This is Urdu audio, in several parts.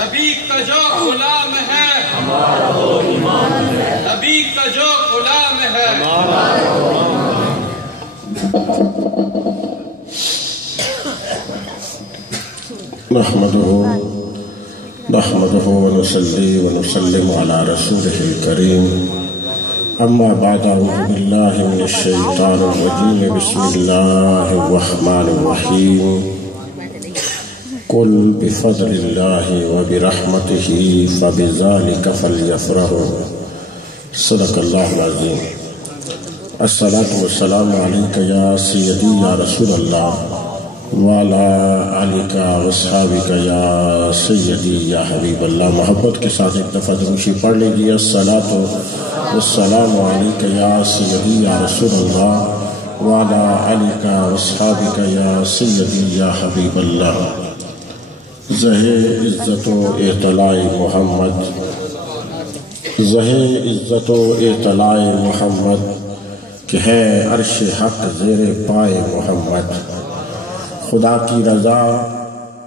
نبی کا جو غلام ہے ہمارا وہ ایمان ہے، نبی کا جو غلام ہے ہمارا وہ ایمان ہے۔ نحمده ونصلي ونسلم على رسوله الكريم، اما بعد، اعوذ بالله من الشيطان الرجيم، بسم الله الرحمن الرحيم، قل بفضل الله وبرحمته فبذلك فليفرحوا، صدق الله العظيم۔ الصلاة والسلام عليك يا سيدي يا رسول الله وعلى آلك واصحابك يا سيدي يا حبيب الله۔ محبت کے ساتھ ایک دفعہ دروشی پڑھ لیجیے۔ الصلاة والسلام عليك يا سيدي يا رسول الله وعلى آلك واصحابك يا سيدي يا حبيب الله۔ زہے عزت و اطلاع محمد، زہے عزت و اطلاع محمد، کہ ہے عرش حق زیر پائے محمد۔ خدا کی رضا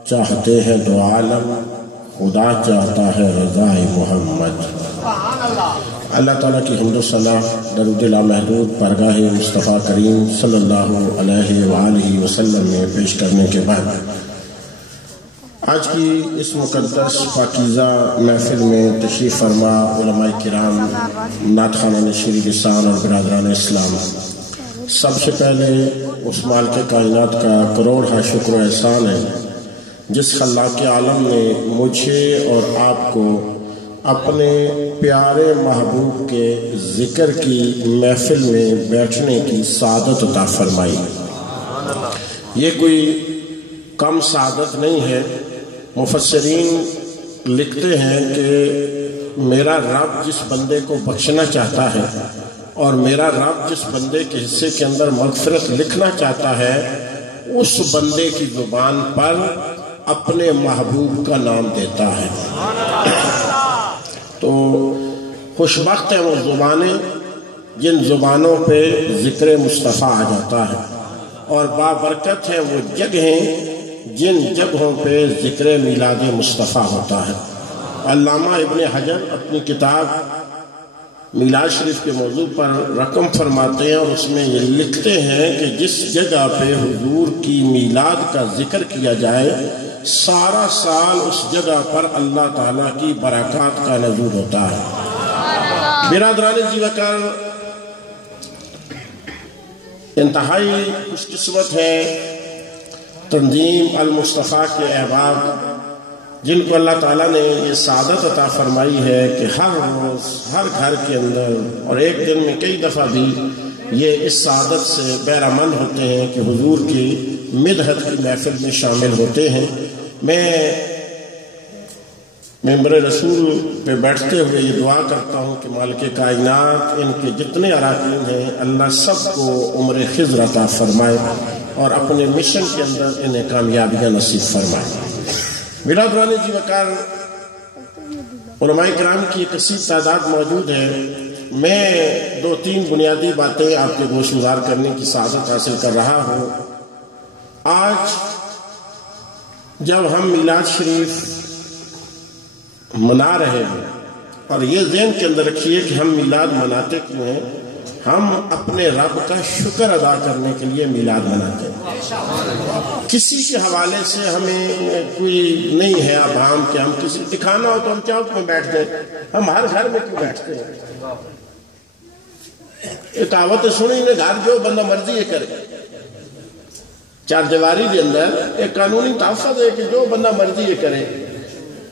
چاہتے ہیں دو عالم، خدا چاہتا ہے رضا محمد۔ اللہ تعالیٰ کی حمد و ثنا درود لامحدود بارگاہ مصطفیٰ کریم صلی اللہ علیہ وآلہ وسلم میں پیش کرنے کے بعد، آج کی اس مقدس پاکیزہ محفل میں تشریف فرما علماء کرام، نعت خوانان شیریں لسان اور برادران اسلام، سب سے پہلے اس مالک کائنات کا کروڑہ شکر و احسان ہے جس خلاق عالم نے مجھے اور آپ کو اپنے پیارے محبوب کے ذکر کی محفل میں بیٹھنے کی سعادت عطا فرمائی۔ یہ کوئی کم سعادت نہیں ہے۔ مفسرین لکھتے ہیں کہ میرا رب جس بندے کو بخشنا چاہتا ہے اور میرا رب جس بندے کے حصے کے اندر مغفرت لکھنا چاہتا ہے، اس بندے کی زبان پر اپنے محبوب کا نام دیتا ہے۔ تو خوشبخت ہیں وہ زبانیں جن زبانوں پہ ذکر مصطفیٰ آ جاتا ہے، اور بابرکت ہیں وہ جگہیں جن جگہوں پہ ذکر میلاد مصطفیٰ ہوتا ہے۔ علامہ ابن حجر اپنی کتاب میلاد شریف کے موضوع پر رقم فرماتے ہیں اور اس میں یہ لکھتے ہیں کہ جس جگہ پہ حضور کی میلاد کا ذکر کیا جائے، سارا سال اس جگہ پر اللہ تعالیٰ کی برکات کا نزول ہوتا ہے۔ برادران زیوکر، انتہائی خوش قسمت ہے تنظیم المصطفیٰ کے احباب جن کو اللہ تعالیٰ نے یہ سعادت عطا فرمائی ہے کہ ہر روز ہر گھر کے اندر اور ایک دن میں کئی دفعہ بھی یہ اس سعادت سے بہرمند ہوتے ہیں کہ حضور کی مدحت کی محفل میں شامل ہوتے ہیں۔ میں ممبر رسول پہ بیٹھتے ہوئے یہ دعا کرتا ہوں کہ مالک کائنات ان کے جتنے اراکین ہیں اللہ سب کو عمر خضر عطا فرمائے اور اپنے مشن کے اندر انہیں کامیابیاں نصیب فرمائے۔ برادران زیوکر، علماء کرام کی ایک کثیر تعداد موجود ہے۔ میں دو تین بنیادی باتیں آپ کے گوش گزار کرنے کی سعادت حاصل کر رہا ہوں۔ آج جب ہم میلاد شریف منا رہے ہیں، اور یہ ذہن کے اندر رکھیے کہ ہم میلاد مناتے کیوں ہیں؟ ہم اپنے رب کا شکر ادا کرنے کے لیے میلاد مناتے ہیں۔ کسی کے حوالے سے ہمیں کوئی نہیں ہے ابہام کہ ہم کسی دکھانا ہو تو ہم چوک میں بیٹھتے ہیں، ہم ہر گھر میں کیوں بیٹھتے ہیں؟ ایک کہاوت سنی نے، گھر جو بندہ مرضی یہ کرے۔ چار دیواری کے اندر ایک قانونی تحفظ ہے کہ جو بندہ مرضی یہ کرے،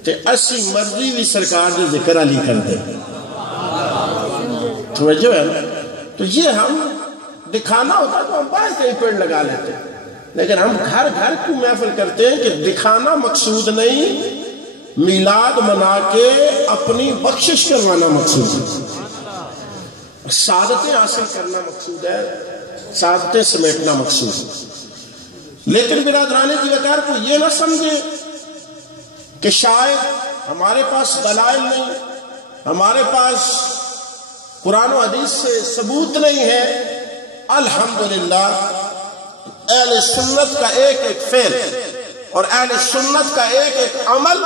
کہ اسی مرضی بھی سرکار نے ذکر علی کر دے۔ توجہ ہے نا؟ تو یہ ہم دکھانا ہوتا تو ہم باہر کہیں پیڑ لگا لیتے، لیکن ہم گھر گھر کیوں محفل کرتے ہیں کہ دکھانا مقصود نہیں، میلاد منا کے اپنی بخشش کروانا مقصود ہے، سعادتیں حاصل کرنا مقصود ہے، سعادتیں سمیٹنا مقصود ہے۔ لیکن برادران زیوکر کو یہ نہ سمجھے کہ شاید ہمارے پاس دلائل نہیں، ہمارے پاس قرآن و حدیث سے ثبوت نہیں ہے۔ الحمدللہ اہل سنت کا ایک ایک فعل اور اہل سنت کا ایک ایک عمل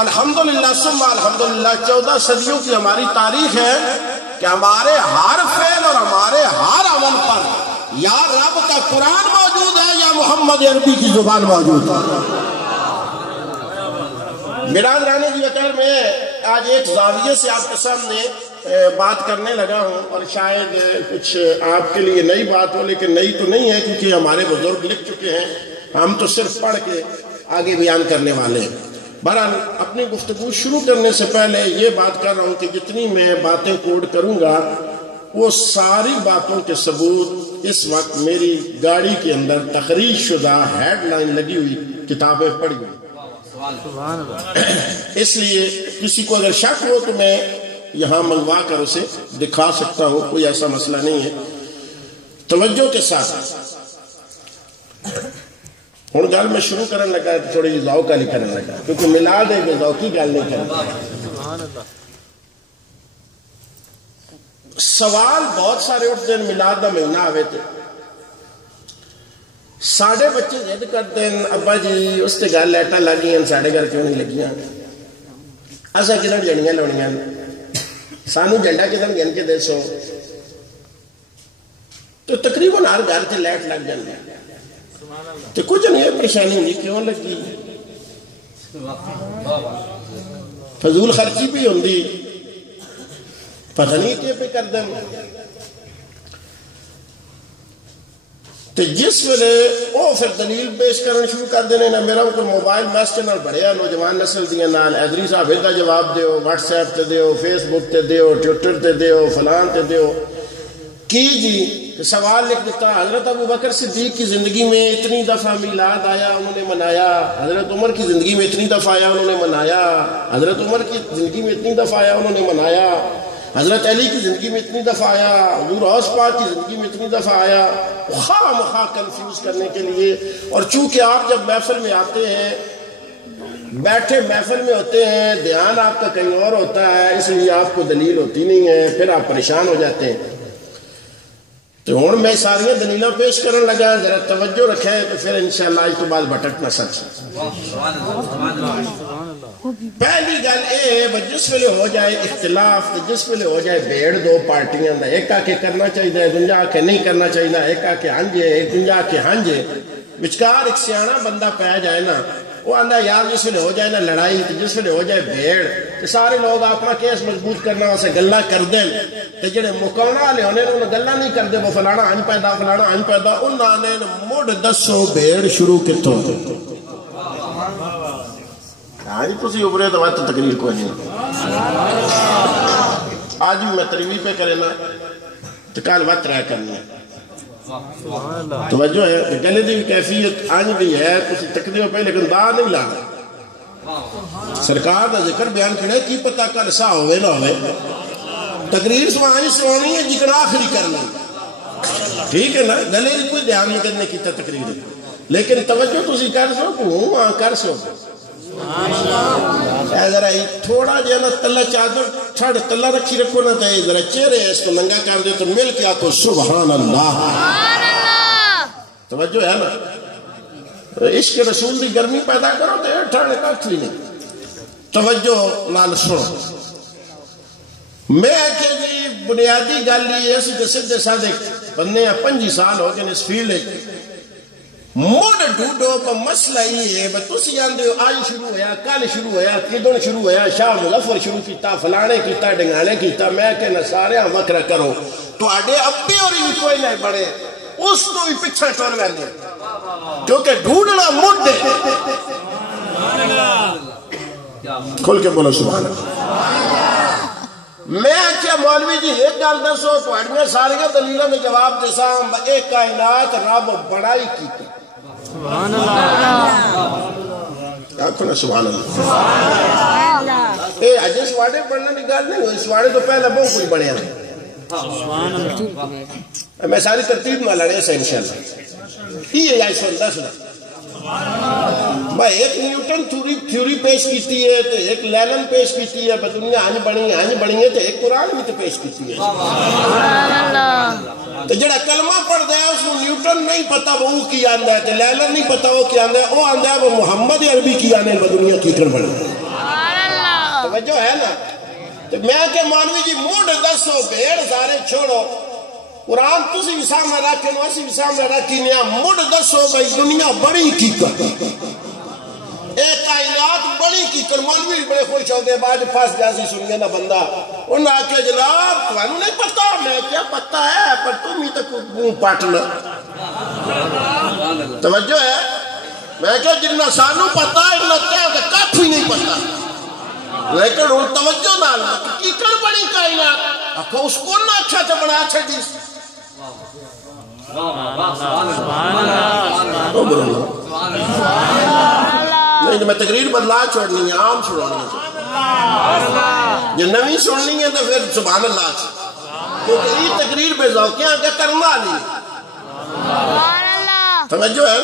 الحمدللہ ثم الحمدللہ 14 صدیوں کی ہماری تاریخ ہے کہ ہمارے ہر فعل اور ہمارے ہر عمل پر یا رب کا قرآن موجود ہے یا محمد عربی کی زبان موجود ہے۔ میران رانے جی وکر میں آج ایک زاویے سے آپ کے سامنے بات کرنے لگا ہوں اور شاید کچھ آپ کے لیے نئی بات ہو، لیکن نئی تو نہیں ہے کیونکہ ہمارے بزرگ لکھ چکے ہیں، ہم تو صرف پڑھ کے آگے بیان کرنے والے ہیں۔ بہرحال اپنی گفتگو شروع کرنے سے پہلے یہ بات کر رہا ہوں کہ جتنی میں باتیں کوڈ کروں گا وہ ساری باتوں کے ثبوت اس وقت میری گاڑی کے اندر تخریج شدہ ہیڈ لائن لگی ہوئی کتابیں پڑھی ہوئی، اس لیے کسی کو اگر شک ہو تو میں یہاں منگوا کر اسے دکھا سکتا ہوں، کوئی ایسا مسئلہ نہیں ہے۔ توجہ کے ساتھ ہوں گل میں شروع کرنے لگا تو تھوڑی جی ذوق والی کرنے لگا، کیونکہ میلاد ہے کہ ذوقی گل نہیں کرنا۔ سوال بہت سارے اٹھتے ہیں، میلاد کا مہینہ آوے تھے ساڑھے بچے ضد کرتے ہیں ابا جی اس سے گل لائٹاں لگ گئی ساڑھے گھر کیوں نہیں لگیاں، اصا کدھر جڑیاں لاؤنیاں سانو جھنڈا کدھر گن کے دسو، تو تقریباً ہر گھر سے لائٹ لگ جاتی ہے تو کچھ نہیں پریشانی نہیں کیوں لگی، فضول خرچی بھی ہوندی پتہ نہیں کہ پہ کر دیں۔ تو جس ویلے وہ پھر دلیل پیش کرنا شروع کر دینے نا، میرا کوئی موبائل میسج نال بڑھیا نوجوان نسل دیاں نال حیدری صاحب دا جواب دیو، واٹس ایپ تے دیو، فیس بک تے دیو، ٹویٹر تے دیو، فلان تے دیو کی جی سوال لکھ دیتا حضرت ابو بکر صدیق کی زندگی میں اتنی دفعہ میلاد آیا انہوں نے منایا، حضرت عمر کی زندگی میں اتنی دفعہ آیا انہوں نے منایا، حضرت عمر کی زندگی میں اتنی دفعہ آیا انہوں نے منایا، حضرت علی کی زندگی میں اتنی دفعہ آیا، حضور غوث پاک کی زندگی میں اتنی دفعہ آیا، خواہ مخواہ کنفیوز کرنے کے لیے۔ اور چونکہ آپ جب محفل میں آتے ہیں بیٹھے محفل میں ہوتے ہیں دھیان آپ کا کہیں اور ہوتا ہے، اس لیے آپ کو دلیل ہوتی نہیں ہے، پھر آپ پریشان ہو جاتے ہیں۔ تو ہوں میں ساری دلیلیں پیش کرنے لگا، ذرا توجہ رکھیں تو پھر انشاءاللہ آج تو بعد بھٹک نہ سچ۔ پہلی گل یہ جس ویلے ہو جائے اختلاف، جس ویلے ہو جائے بھیڑ دو پارٹیاں دا، ایک آ کے کرنا چاہیے دنجا آ کے نہیں کرنا چاہیے، ایک آ کے ہنجے ایک دنجا آ کے ہنجے، وچکار ایک سیاح بندہ پایا جائے نا، وہ آندہ یار جس ویلے ہو جائے نا لڑائی، جس ویلے ہو جائے بھیڑ، تو سارے لوگ اپنا کیس مضبوط کرنا اسے گلا کر دیں، تو جڑے مکاونا والے ہونے انہوں گلا نہیں کر دے، وہ فلانا ہنج پیدا فلانا ہنج پیدا، انہوں نے مڈ دسو بھیڑ شروع کتوں۔ ہاں جی تسی ابرے تو وقت تقریر کو نہیں، آج بھی میں تقریر پہ کرے نا تو کل وقت رہ کرنا توجہ ہے، گلے دی کیفیت آج بھی ہے، تسی تقریر پہ لیکن دا نہیں لانا، سرکار دا ذکر بیان کرے کی پتہ کل سا ہوئے نہ ہوئے، تقریر سوانی سوانی ہے جکر آخری کرنا، ٹھیک ہے نا، گلے دی کوئی دھیان نہیں کرنے کی تقریر ہے، لیکن توجہ تسی کر سو ہوں وہاں کر سو، ذرا تھوڑا جہاں تلا چادر چھڑ تلا رکھی رکھو نا، تو ذرا چہرے اس کو ننگا کر دے تو مل کے آکو سبحان اللہ، توجہ ہے نا، عشق رسول دی گرمی پیدا کرو تو ٹھڑ کچھ بھی نہیں، توجہ نال سنو۔ میں کہ جی بنیادی گل یہ اسی تے سدھے سادے بندے 25 سال ہو گئے اس فیلڈ موڈ ڈوڈو کا مسئلہ یہ ہے بس تسی آندے ہو آج شروع ہویا کل شروع ہویا کدن شروع ہویا شاہ مظفر شروع کیتا فلانے کیتا ڈنگانے کیتا، میں کہنا سارے وکرا کرو تو آڈے ابے اور ہی کوئی نہیں بڑے اس تو بھی پچھا ٹور لینے کیونکہ ڈھونڈنا موڈ دے، کھل کے بولو سبحان اللہ۔ میں کیا مولوی جی ایک گل دسو تو اڑیاں ساریاں دلیلاں میں جواب دے سا ایک کائنات رب بڑائی کیتی، سبحان اللہ، آنکھوں نے سبحان اللہ، اے اجے سواڑے پڑھنے کی گل نہیں ہوئی، سواڑے تو پہلے بہت کچھ بڑھیا میں ساری ترتیب نہ لڑے سا انشاءاللہ، یہ آئی سن دس بھائی ایک نیوٹن تھیوری پیش کیتی ہے تو ایک لینن پیش کیتی ہے دنیا ہنج بنی ہے تو ایک قرآن بھی تو پیش کیتی ہے تو جڑا کلمہ پڑھ دیا اس کو نیوٹن نہیں پتا وہ کی آندہ ہے تو لینن نہیں پتا وہ کی آندہ ہے وہ آندہ ہے وہ محمد عربی کی آنے وہ دنیا کی کر بڑھ توجہ ہے نا تو میں کہ مانوی جی موڑ دسو بھیڑ سارے چھوڑو قرآن تسی بھی سامنے رکھیں اسی بھی سامنے رکھیں مڑ دسو بھائی دنیا بڑی کی کر ایک کائنات بڑی کی کر مولوی بڑے خوش ہوتے بعد پاس جیسی سنگے نا بندہ انہوں نے آکے جناب تمہیں نہیں پتا میں کیا پتا ہے پر تم ہی تک پاٹنا توجہ ہے میں کیا جنہ سانو پتا ہے انہوں کیا کہ کٹ ہی نہیں پتا لیکن ان توجہ نہ کی کر بڑی کائنات اکھو اس کو نہ اچھا سے بڑا اچھا دیس نہیں میں تقریر بدلا چھوڑنی ہے عام چھوڑنی ہے جو نوی چھوڑنی ہے تو پھر سبحان اللہ کیونکہ یہ تقریر پہ ذوقیاں کیا کرنا نہیں توجہ ہے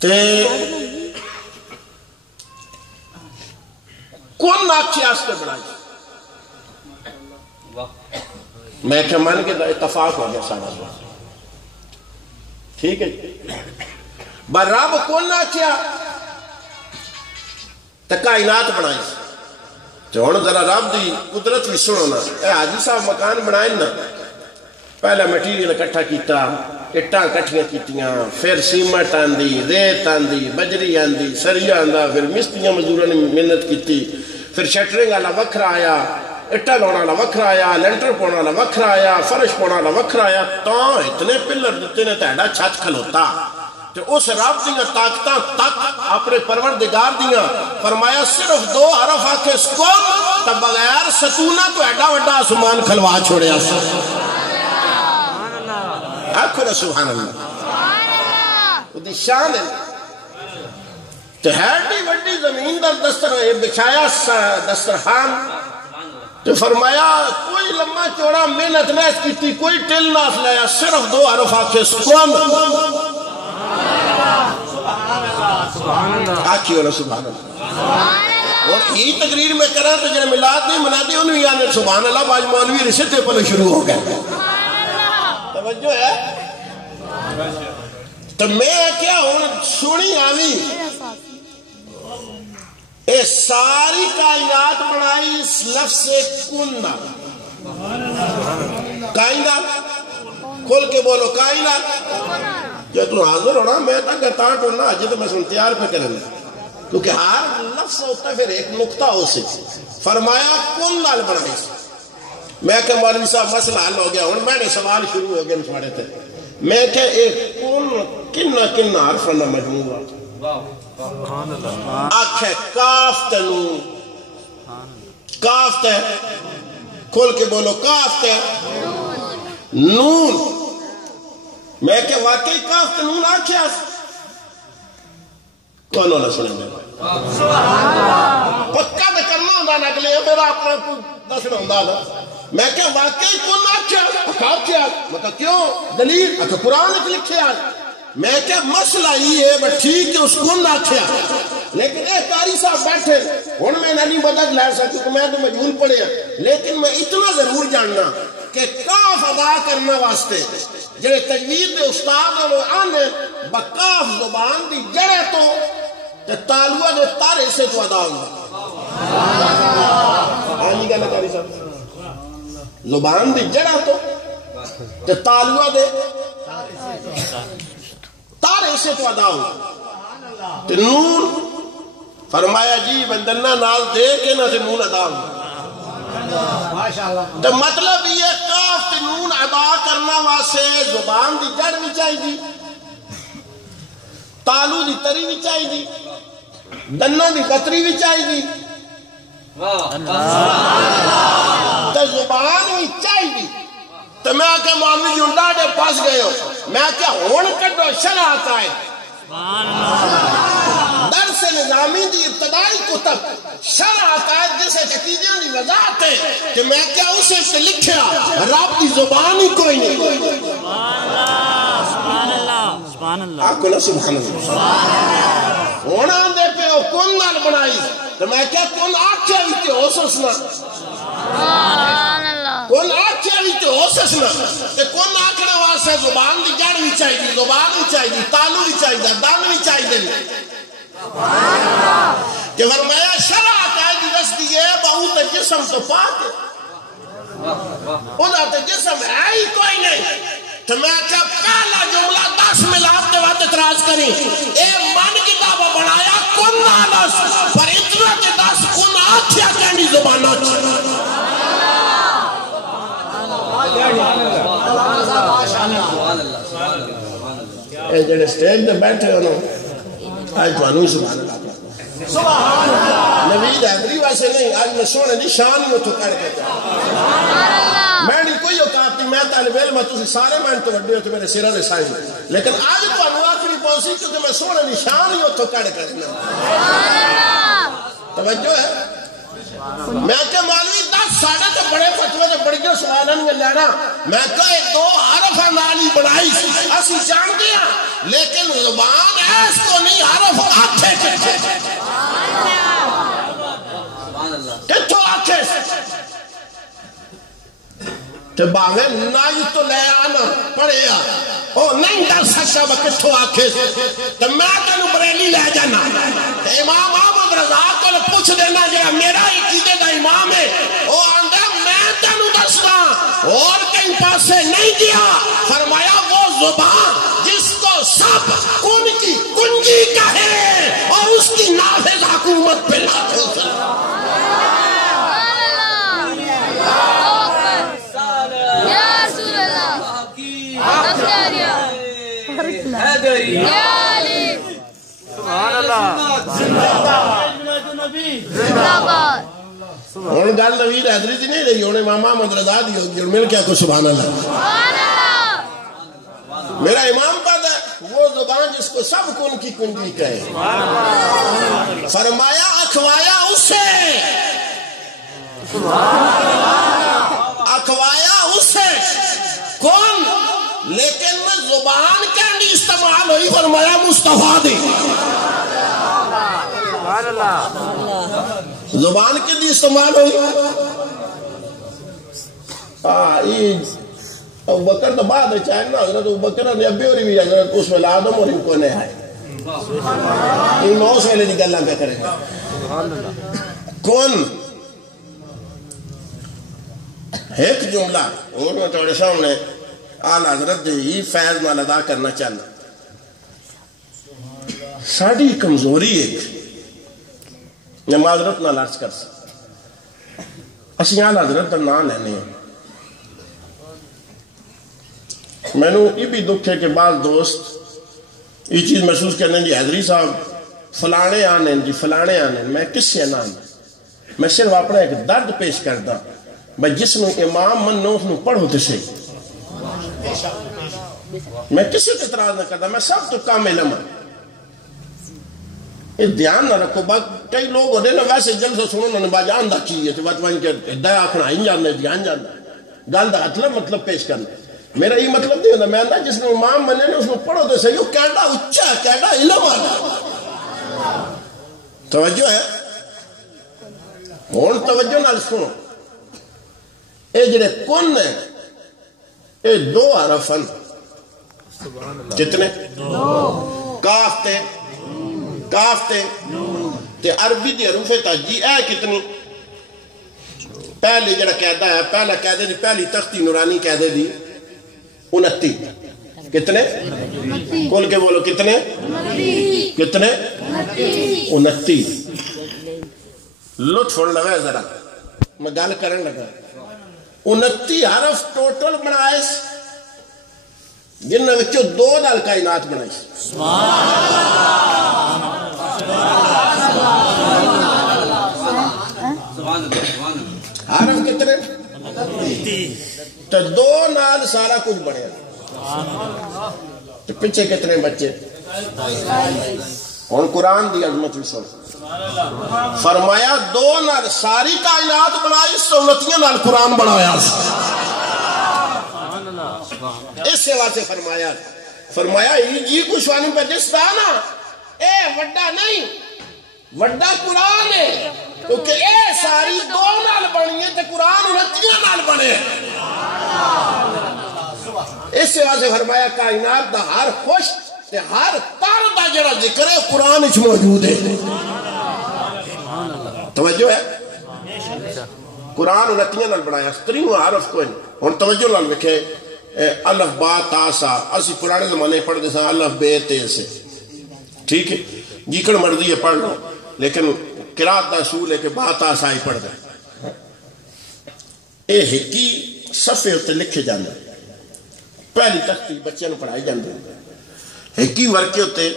تے کون ناکھی آستے بڑھائی میں کیا مان کے اتفاق ہو گیا سارا ٹھیک ہے بر رب کون نہ کیا تو کائنات بنائی تو ہن ذرا رب دی قدرت بھی سنو نا اے حاجی صاحب مکان بنائیں نا پہلا میٹیریل اکٹھا کیتا اٹاں کٹھیاں کیتیاں پھر سیمنٹ آندی ریت آندی بجری آندی سریا آندا پھر مستریاں مزدوراں نے محنت کیتی پھر شٹرنگ والا وکھرا آیا اٹا لانا والا وکھرا آیا لینٹر پونا والا وکھرا آیا فرش پونا والا وکھرا آیا تو اتنے پلر دیتے نے تہاڈا چھت کھلوتا تو اس رب دیاں طاقتاں تک اپنے پروردگار دیاں فرمایا صرف 2 حرف آکھے سکون تو بغیر ستونہ تو ایڈا وڈا آسمان کھلوا چھوڑیا آکھو نا سبحان اللہ وہ دی شان ہے تو ہیڈی وڈی زمین در دستر بچھایا دسترخان تو فرمایا کوئی لمحہ چوڑا محنت نہ اس کی کوئی ٹل نہ لایا صرف 2 حرف آکھے سکون آکھیو نا سبحان اللہ اور یہ تقریر میں کرا تو جنہیں ملاد نہیں مناتے انہوں ہی آنے سبحان اللہ باج مولوی رستے پر شروع ہو گئے توجہ ہے تو میں کیا ہوں سنی آمی اے ساری کائنات بنائی اس لفظ سے کننا کائنات کھول کے بولو کائنات جب تو حاضر ہونا میں تک گتاٹ ہونا آجی تو میں سن تیار پہ کریں کیونکہ ہر لفظ ہوتا ہے پھر ایک نقطہ ہو سے فرمایا کن لال بنائی میں کہ مولوی صاحب مسئلہ حل ہو گیا میں نے سوال شروع ہو گیا نسواڑے تھے میں کہ ایک کن عرف نہ مجموعہ آنکھ ہے کاف تنون کاف تے کھول کے بولو کاف تے نون میں کہ واقعی کاف تنون آنکھ ہے کونوں نہ سنے میں پکا دے کرنا ہوندہ نہ اگلے میرا اپنا دسنا ہوندہ نا میں کہ واقعی کون آنکھ ہے میں کہ کیوں دلیل اکھا قرآن ایک لکھے آج میں کیا مسئلہ ہی ہے بس ٹھیک ہے اس کو نہ کیا لیکن ایک قاری صاحب بیٹھے ان میں نہیں بدل لے سکتی کہ میں تو مجبور پڑے ہیں لیکن میں اتنا ضرور جاننا کہ کاف ادا کرنا واسطے جنہیں تجوید دے استاد وہ آنے بکاف زبان دی جڑے تو تالوہ دے تارے سے تو ادا ہوگا آنی کہنا قاری صاحب زبان دی جڑا تو تالوہ دے تارے سے تو ادا ہو تو نون فرمایا جی بندنہ نال دے کے نہ سے نون ادا ہو تو مطلب یہ کاف تے نون ادا کرنا واسے زبان دی جڑ بھی چاہی دی تالو دی تری بھی چاہی دی دنہ دی قطری بھی چاہی دی تو زبان بھی چاہی دی تو میں کہ مولوی جنڈا دے پاس گئے ہو میں کہ ہون کٹو شرع آتا ہے درس نظامی دی ابتدائی کتب شرع آتا ہے جسے چکیجیاں دی وضاحت ہے کہ میں کیا اسے سے لکھیا رب دی زبان ہی کوئی نہیں آکو نا سبحان اللہ ہونا دے پہ او کن نال بنائی تو میں کیا کن آکھے ہوئی ہو سسنا کن آکھے ہوئی ہو سسنا تے کن آکھنا واسے زبان دی جڑ بھی چاہیے زبان بھی چاہیے تالو بھی چاہیے دان بھی چاہیے کہ فرمایا شرع قائد دس دیئے بہت جسم تو پاک انہاں تے جسم ہے ہی کوئی نہیں تو میں کیا پہلا جملہ 10 ملاب کے وقت اعتراض کریں اے من کتابہ بنایا کن نالس پر اتنا کہ 10 کن آتھیا کہنی زبانہ اے جڑے سٹیج دے بیٹھے انہوں آج تو انہوں سبحان اللہ نبی حیدری ویسے نہیں آج میں سونے نشان ہی اتھو کر کے میں نہیں کوئی اوقات نہیں میں طالب علم تسی سارے میں تو وڈے ہوتے میرے سرہ دے سائن لیکن آج تو انہوں آخری پہنچی کیونکہ میں سونے نشان ہی اتھو کر کے توجہ ہے میں کہ مولوی 10 ساڑھے تو بڑے فتوے تو بڑی جو سوالہ نہیں لینا میں کہ 2 حرف نالی بڑھائی اسی جان دیا لیکن زبان ایس کو نہیں حرف آکھے کتھو آکھے کہ باغے نائی تو لے آنا پڑے او نہیں ڈر سکتا با کتھو آکھے تو میں تنو بریلی لے جانا امام احمد رضا کو پوچھ دینا جا میرا عقیدے دا امام ہے او آندھا میں تنو دسنا اور کہیں پاسے نہیں دیا فرمایا وہ زبان جس کو سب کن کی کنجی کہے اور اس کی نافذ حکومت پہ لاتے اور گل نوید حیدری جی نہیں رہی ہونے امام احمد رضا دی ہوگی اور مل کیا کو سبحان اللہ میرا امام پاتا ہے وہ زبان جس کو سب کن کی کنجی کہے فرمایا اکھوایا اسے اکھوایا اسے کون لیکن میں زبان کینڈی استعمال ہوئی فرمایا مصطفیٰ دی زبان کے دی استعمال ہوئی ابو بکر تو بعد ہے چاہے نا حضرت ابو بکر نے ابھی ہوئی حضرت اس میں آدم اور ان کو نہیں آئے ان میں اس ویلے نکلنا پہ کرے گا کون ایک جملہ اور میں توڑے سامنے آل حضرت ہی فیض نال ادا کرنا چاہنا ساڑھی کمزوری ایک میں معذرت نہ لارس کر سکتا اسی آل حضرت در نام لینے ہیں میں نے یہ بھی دکھ ہے کہ بعض دوست یہ چیز محسوس کرنے جی حیدری صاحب فلانے آنے جی فلانے آنے میں کس سے نام میں صرف اپنا ایک درد پیش کرتا بھئی جس میں امام من نو اس میں پڑھو تے سے میں کسی کو اعتراض نہ کرتا میں سب تو کام علم ہے یہ دھیان نہ رکھو کئی لوگ ہوتے ہیں ویسے جلسہ سنو نہ باجان دا چیئے تو بات وہیں کہ دیا آکھنا ہی جاننے دھیان جاننا گال دا مطلب پیش کرنا میرا یہ مطلب نہیں ہوتا میں اندھا جس نے امام بنے نے اس میں پڑھو دے سے یہ کیڑا اچھا ہے کیڑا علم آنا توجہ ہے ہون توجہ نہ سنو اے جڑے کن ہے اے 2 حرفن کتنے کاف تے عربی دی حروف تہجی اے کتنی پہلی جڑا قاعدہ ہے پہلا قاعدے دی پہلی تختی نورانی قاعدے دی 29 کتنے کھول کے بولو کتنے 29 لطف لگا ذرا میں گل کرنے لگا 29 حرف ٹوٹل بنائے جن وچوں 2 نال کائنات بنائی حرف کتنے تو 2 نال سارا کچھ بڑھے تو پیچھے کتنے بچے اور قرآن دی عظمت بھی سن فرمایا 2 نال ساری کائنات بنائی 29 نال قرآن بنایا اس سے واسطے فرمایا فرمایا جی کچھ وانی پہ دستانا اے وڈا نہیں وڈا قرآن ہے کیونکہ اے ساری دو نال بنی ہے تے قرآن انتیاں نال بنے اس سے واضح فرمایا کائنات دا ہر خوش تے ہر تار دا جڑا ذکر ہے قرآن اچھ موجود ہے توجہ ہے قرآن انتیاں نال بنایا سترین حرف کوئی ہن توجہ نال لکھے الف با تا سا اسی پرانے زمانے پڑھ دے سا الف بے تے سے ٹھیک ہے جیکڑ مرضی ہے پڑھ لو لیکن قرات دا اصول ہے کہ با تا سا ہی پڑھ دے اے ہکی صفحے ہوتے لکھے جاندے پہلی تختی بچیاں نو پڑھائی جاندے ہکی ورکے ہوتے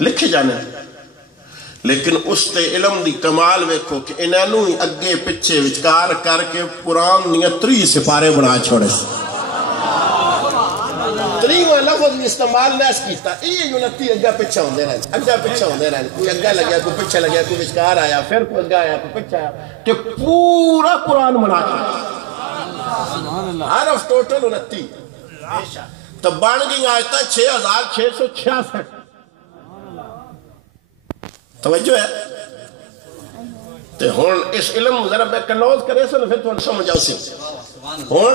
لکھے جاندے لیکن اس تے علم دی کمال ویکھو کہ انہوں ہی اگے پچھے وچکار کر کے قرآن نیا 3 سپارے بنا چھوڑے 3 لفظ بھی استعمال نیس کیتا یہ یونتی اگا پچھا ہوندے رہے اگا پچھا ہوندے رہے کوئی اگا لگیا کوئی پچھا لگیا کوئی وچکار آیا پھر کوئی اگا آیا کوئی پچھا آیا کہ پورا قرآن بنا چھوڑے حرف ٹوٹل 29 تو بن گئی آیتہ 6666 توجہ ہے تو ہون اس علم ذرا بے کنوز کرے سے پھر تو سمجھ آؤ سی ہون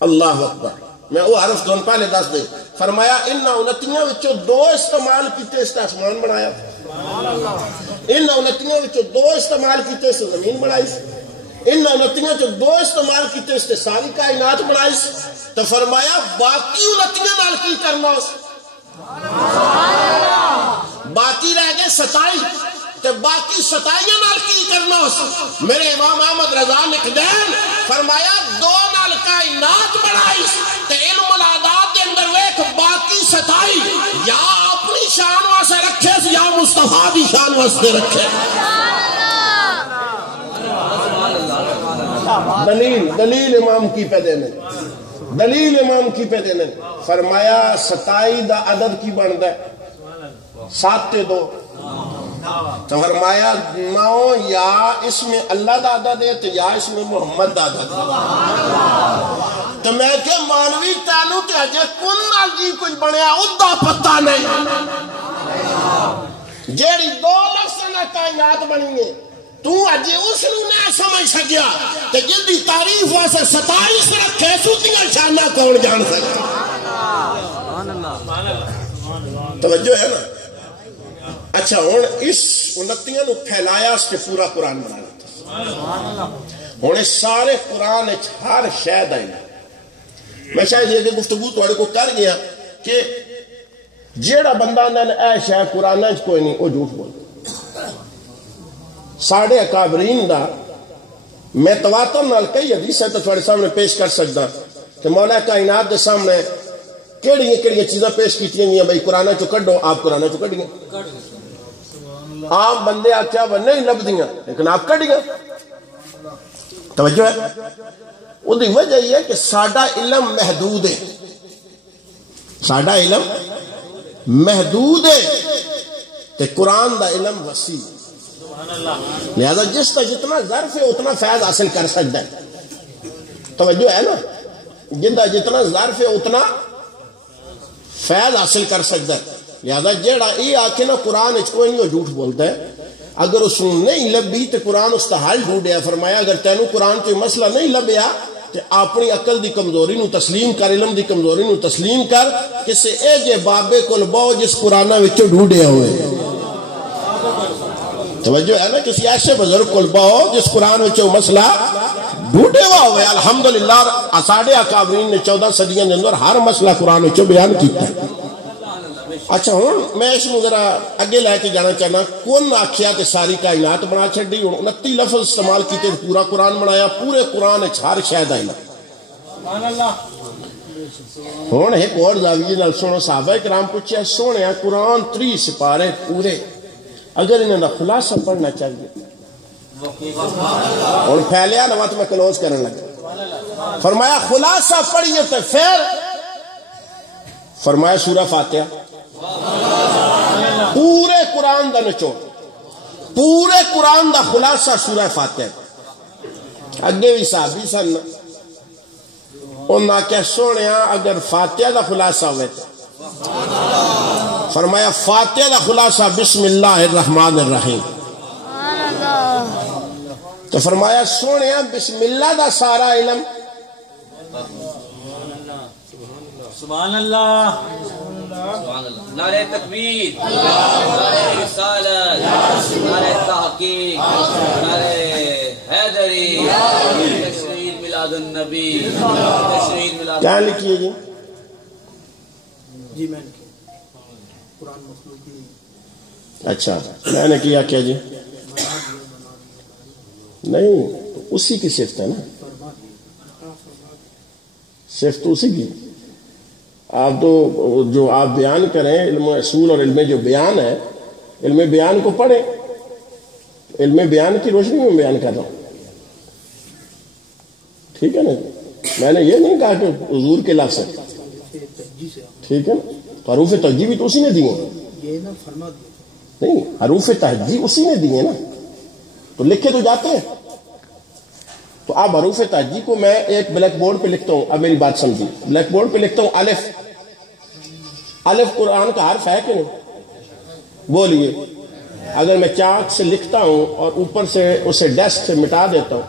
اللہ اکبر میں وہ حرف دون پہلے دس دے فرمایا انہا انتیاں وچو 2 استعمال کیتے اس آسمان بنایا انہا انتیاں وچو 2 استعمال کیتے اس زمین بنائی انہا انتیاں وچو 2 استعمال کیتے اس ساری کائنات بنائی تو فرمایا باقی انتیاں نال کی کرنا اس باقی رہ گئے 27 تو باقی 27 نال کی کرنا اس میرے امام احمد رضا نقدین فرمایا 2 نال کائنات بڑھائی تو علم العادات دے اندر ویک باقی 27 یا اپنی شان واسے رکھے یا مصطفیٰ دی شان واسے رکھے دلیل امام کی پہ دینے دلیل امام کی پہ دینے فرمایا 27 دا عدد کی بند ہے 7 تے 2 تو فرمایا 9 یا اس میں اللہ دا عدد ہے تو یا اس میں محمد دا عدد ہے تو میں کہ مانوی تانو کہ اجے کن نال جی کچھ بنیا ادھا پتہ نہیں جیڑی 2 لفظ نہ کائنات بنی ہے تو اجے اس نو نہ سمجھ سکیا کہ جلدی تعریف واسے 27 رکھے سوتیاں شانہ کون جان سکتا توجہ ہے نا اچھا ہون اس 29 نو پھیلایا اس کے پورا قرآن بنا لیتا ہون اس سارے قرآن ہر شاید آئی میں شاید یہ گفتگو توڑے کو کر گیا کہ جیڑا بندہ نے اے شاید قرآن کوئی نہیں وہ جھوٹ بول ساڑھے اکابرین دا میں تواتر نال کئی حدیث ہے تو تھوڑے سامنے پیش کر سکتا کہ مولا کائنات دے سامنے کیڑی چیزاں پیش کی تھی بھئی قرآن چو کڈو آپ قرآن چو کڈ گئے آپ بندے آکھیا وہ نہیں لب دیاں لیکن آپ کڈ گئے توجہ ہے وہ دی وجہ یہ ہے کہ ساڑھا علم محدود ہے ساڑھا علم محدود ہے کہ قرآن دا علم وسیع لہذا جس کا جتنا ظرف ہے اتنا فیض حاصل کر سکتا ہے توجہ ہے نا جنہ جتنا ظرف ہے اتنا فیض حاصل کر سکتا ہے لہذا جیڑا یہ آکھے نا قرآن اس کوئی نہیں وہ جھوٹ بولتا ہے اگر اس نے نہیں لبی تو قرآن اس کا حل ڈھونڈیا فرمایا اگر تینوں قرآن کوئی مسئلہ نہیں لبیا تو اپنی عقل دی کمزوری نو تسلیم کر علم دی کمزوری نو تسلیم کر کسے اے جے بابے کول باؤ جس قرآن وچوں ڈھونڈیا ہوئے توجہ ہے نا کسی ایسے بزرگ کول باؤ جس قرآن وچوں مسئلہ ڈھونڈے ہوا ہوئے الحمدللہ ساڑھے اکابرین نے 14 صدیوں کے اندر ہر مسئلہ قرآن وچوں بیان کیتا ہے اچھا ہوں میں اس میں ذرا اگے لے کے جانا چاہنا کون آکھیا تے ساری کائنات بنا چھڑی ہوں 29 لفظ استعمال کیتے پورا قرآن بنایا پورے قرآن ہر شاید آئی ہوں ایک اور زاویے نال سنو صحابہ کرام پوچھیا سونے قرآن 3 سپارے پورے اگر انہیں دا خلاصہ پڑھنا چاہیے اور پھیلیا نہ وقت میں کلوز کرنے لگا فرمایا خلاصہ پڑھیے تو پھر فرمایا سورہ فاتحہ پورے قرآن دا نچوڑ پورے قرآن دا خلاصہ سورہ فاتحہ اگے بھی صحابی سن انہاں کہ سونیا اگر فاتحہ دا خلاصہ ہوئے تھے، فرمایا فاتحہ دا خلاصہ بسم اللہ الرحمن الرحیم، تو فرمایا سونیا بسم اللہ دا سارا علم سبحان اللہ نعرہ تکبیر، نعرہ رسالت، نعرہ تحقیق، نعرہ حیدری، تشریف میلاد النبی، تشریف میلاد کیا لکھیے جی؟ جی میں نے قرآن مخلوق نہیں، اچھا میں نے کیا کیا جی؟ نہیں اسی کی صفت ہے نا، صفت اسی کی. آپ تو جو آپ بیان کریں علم اصول اور علم جو بیان ہے، علم بیان کو پڑھیں، علم بیان کی روشنی میں بیان کر رہا ہوں، ٹھیک ہے نا؟ میں نے یہ نہیں کہا کہ حضور کے لفظ ہے، ٹھیک ہے نا؟ حروف تہجی بھی تو اسی نے دیے ہیں، نہیں حروف تہجی اسی نے دیے نا، تو لکھے تو جاتے ہیں. تو اب حروف تہجی کو میں ایک بلیک بورڈ پہ لکھتا ہوں، اب میری بات سمجھیے، بلیک بورڈ پہ لکھتا ہوں الف، الف قرآن کا حرف ہے کہ نہیں؟ بولیے. اگر میں چاک سے لکھتا ہوں اور اوپر سے اسے ڈیسک سے مٹا دیتا ہوں،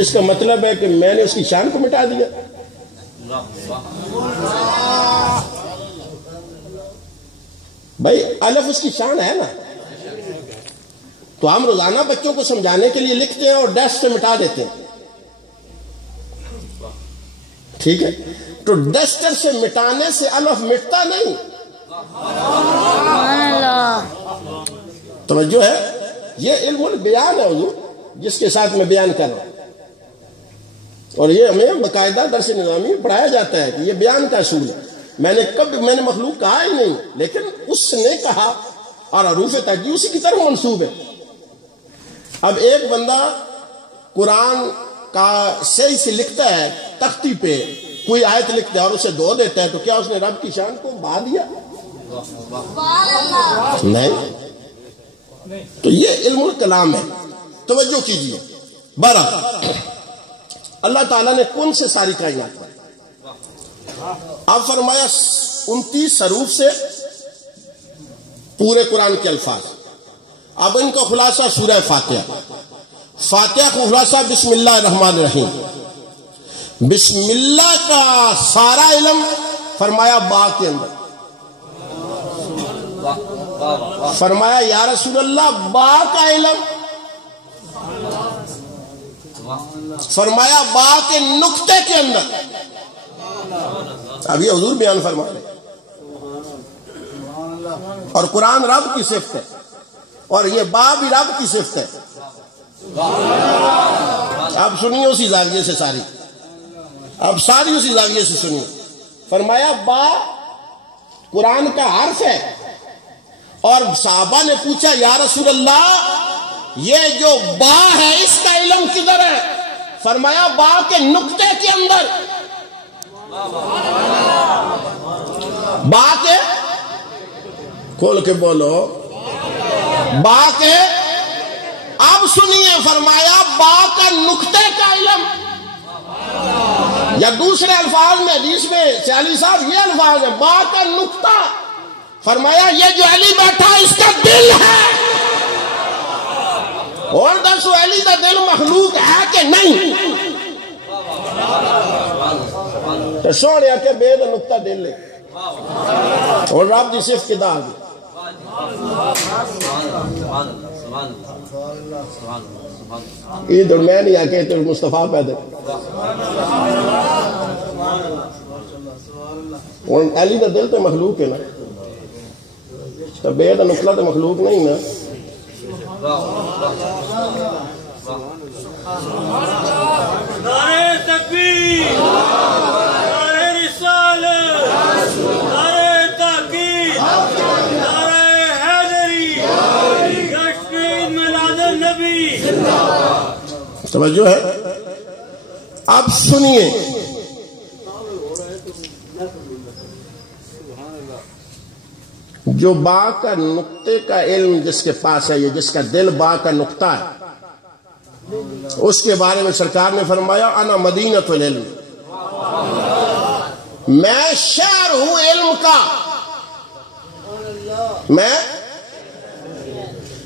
اس کا مطلب ہے کہ میں نے اس کی شان کو مٹا دیا. بھائی الف اس کی شان ہے نا، تو ہم روزانہ بچوں کو سمجھانے کے لیے لکھتے ہیں اور ڈیسک سے مٹا دیتے ہیں، ٹھیک ہے؟ تو ڈسٹر سے مٹانے سے الف مٹتا نہیں. توجہ ہے، یہ علم البیان ہے حضور جس کے ساتھ میں بیان کر رہا ہوں، اور یہ ہمیں باقاعدہ درس نظامی میں پڑھایا جاتا ہے کہ یہ بیان کا اصول ہے. میں نے مخلوق کہا ہی نہیں، لیکن اس نے کہا، اور حروف تہجی اسی کی طرف منسوب ہے. اب ایک بندہ قرآن کا صحیح سے لکھتا ہے، تختی پہ کوئی آیت لکھتا ہے اور اسے دھو دیتا ہے، تو کیا اس نے رب کی شان کو بہا دیا؟ نہیں. تو یہ علم الکلام ہے. توجہ کیجیے. بہرحال اللہ تعالیٰ نے کن سے ساری کائنات بنائی. اب فرمایا 29 حروف سے پورے قرآن کے الفاظ. اب ان کا خلاصہ سورہ فاتحہ. فاتحہ کا خلاصہ بسم اللہ الرحمن الرحیم. بسم اللہ کا سارا علم فرمایا با کے اندر. فرمایا یا رسول اللہ با کا علم، فرمایا با کے نقطے کے اندر. اب یہ حضور بیان فرما رہے، اور قرآن رب کی صفت ہے، اور یہ با بھی رب کی صفت ہے. اب سنیے اسی زاویے سے ساری، اب ساری اسی زاویے سے سنیے. فرمایا با قرآن کا حرف ہے، اور صحابہ نے پوچھا یا رسول اللہ یہ جو با ہے اس کا علم کدھر ہے؟ فرمایا با کے نقطے کے اندر. با کے کھول کے بولو، با کے. اب سنیے، فرمایا با کا نقطے کا علم، یا دوسرے الفاظ میں حدیث میں سیالی صاحب یہ الفاظ ہے با کا نقطہ. فرمایا یہ جو علی بیٹھا اس کا دل ہے، اور دسو علی کا دل مخلوق ہے کہ نہیں؟ تو سونے کے بے دا نقطہ دل لے، اور رب دی صفت کی دا آگی. یہ تو میں نہیں آکے تو مصطفیٰ پیدا. اور علی دا دل تو مخلوق ہے نا، تو بے دا نقطہ تو مخلوق نہیں نا. نعرہ تکبیر، نعرہ رسالت، نعرہ تحقیق، نعرہ حیدری، تشریف میلاد النبی. توجہ ہے. اب سنیے، جو با کا نقطے کا علم جس کے پاس ہے، یہ جس کا دل با کا نقطہ ہے، اس کے بارے میں سرکار نے فرمایا انا مدینۃ العلم، میں شہر ہوں علم کا، میں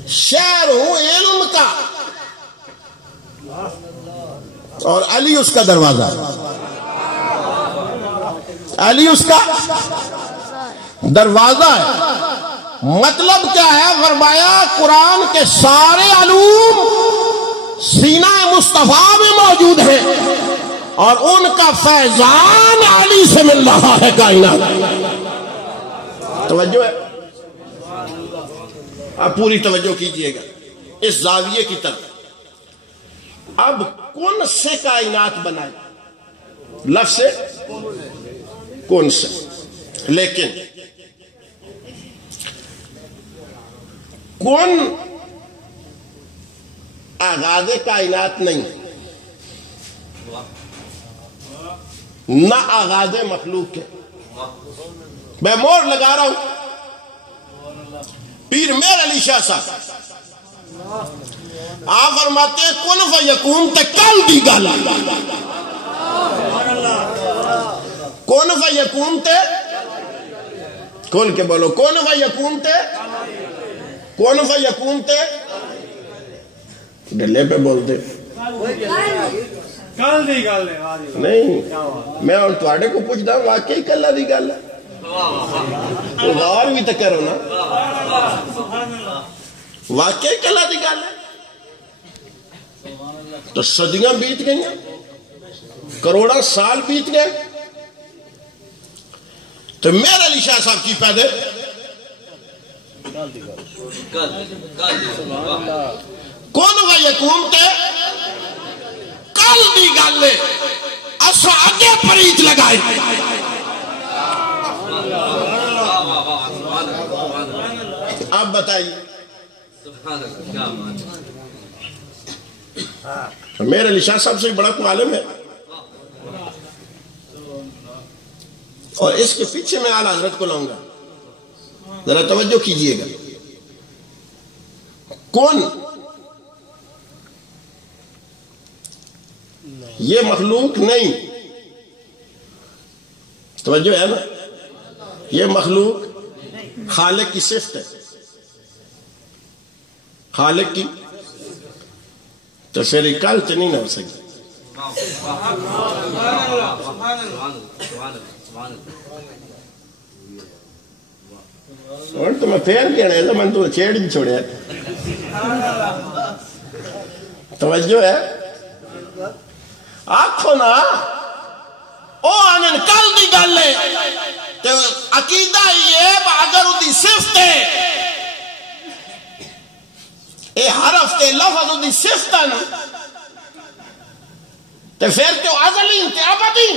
شہر ہوں علم کا، اور علی اس کا دروازہ، علی اس کا دروازہ ہے۔ مطلب کیا ہے؟ فرمایا قرآن کے سارے علوم سینہ مصطفیٰ میں موجود ہیں اور ان کا فیضان علی سے مل رہا ہے کائنات۔ توجہ ہے؟ اب پوری توجہ کیجئے گا اس زاویے کی طرف۔ اب کون سے کائنات بنائی؟ لفظ سے کون سے، لیکن کون آغاز کائنات نہیں، نہ آغاز مخلوق ہے۔ میں مور لگا رہا ہوں، پیر میر علی شاہ صاحب آپ فرماتے ہیں کن فیکون تے کل دی گل، کن فیکون تے، کھول کے بولو، کن فیکون تے، کون فیکون تے، ڈلے پہ بولتے نہیں۔ میں اور تواڈے کو پوچھتا ہوں واقعی کلا دی گل ہے؟ تو غور بھی تو کرو نا، واقعی کلا دی گل ہے؟ تو صدیاں بیت گئی، کروڑاں سال بیت گئے، تو میر علی شاہ صاحب کی پیدے کون فیکون تے کل دی گل ہے، اسا اگے پریچ لگائے۔ اب بتائیے میرے علی شاہ صاحب سے بڑا کوئی عالم ہے، اور اس کے پیچھے میں اعلیٰ حضرت کو لاؤں گا، ذرا توجہ کیجئے گا۔ کون یہ مخلوق نہیں، توجہ ہے نا، یہ مخلوق خالق کی صفت ہے، خالق کی، تو پھر کل تو نہیں نہ ہو سکتی۔ اور تو میں پھیر کہنا ہے تو میں تو چھیڑ بھی چھوڑیا، توجہ ہے؟ آنکھو نا او آنن کل دی گل ہے، تو عقیدہ یہ اگر دی صفت ہے، اے حرف تے لفظ دی صفت ہے نا، تو پھر تو ازلی تے ابدی،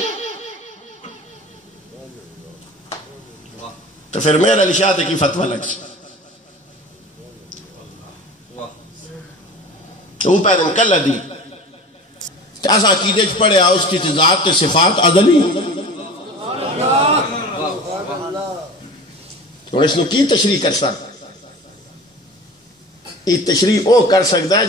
تو پھر میرا علی شاہ کی فتوہ لگ سے وہ پیدن کل دی ایسا عقیدے چ پڑے اس کی ذات تے صفات ازلی، تو اس نے کی تشریح کر سکتا، یہ تشریح وہ کر سکتا ہے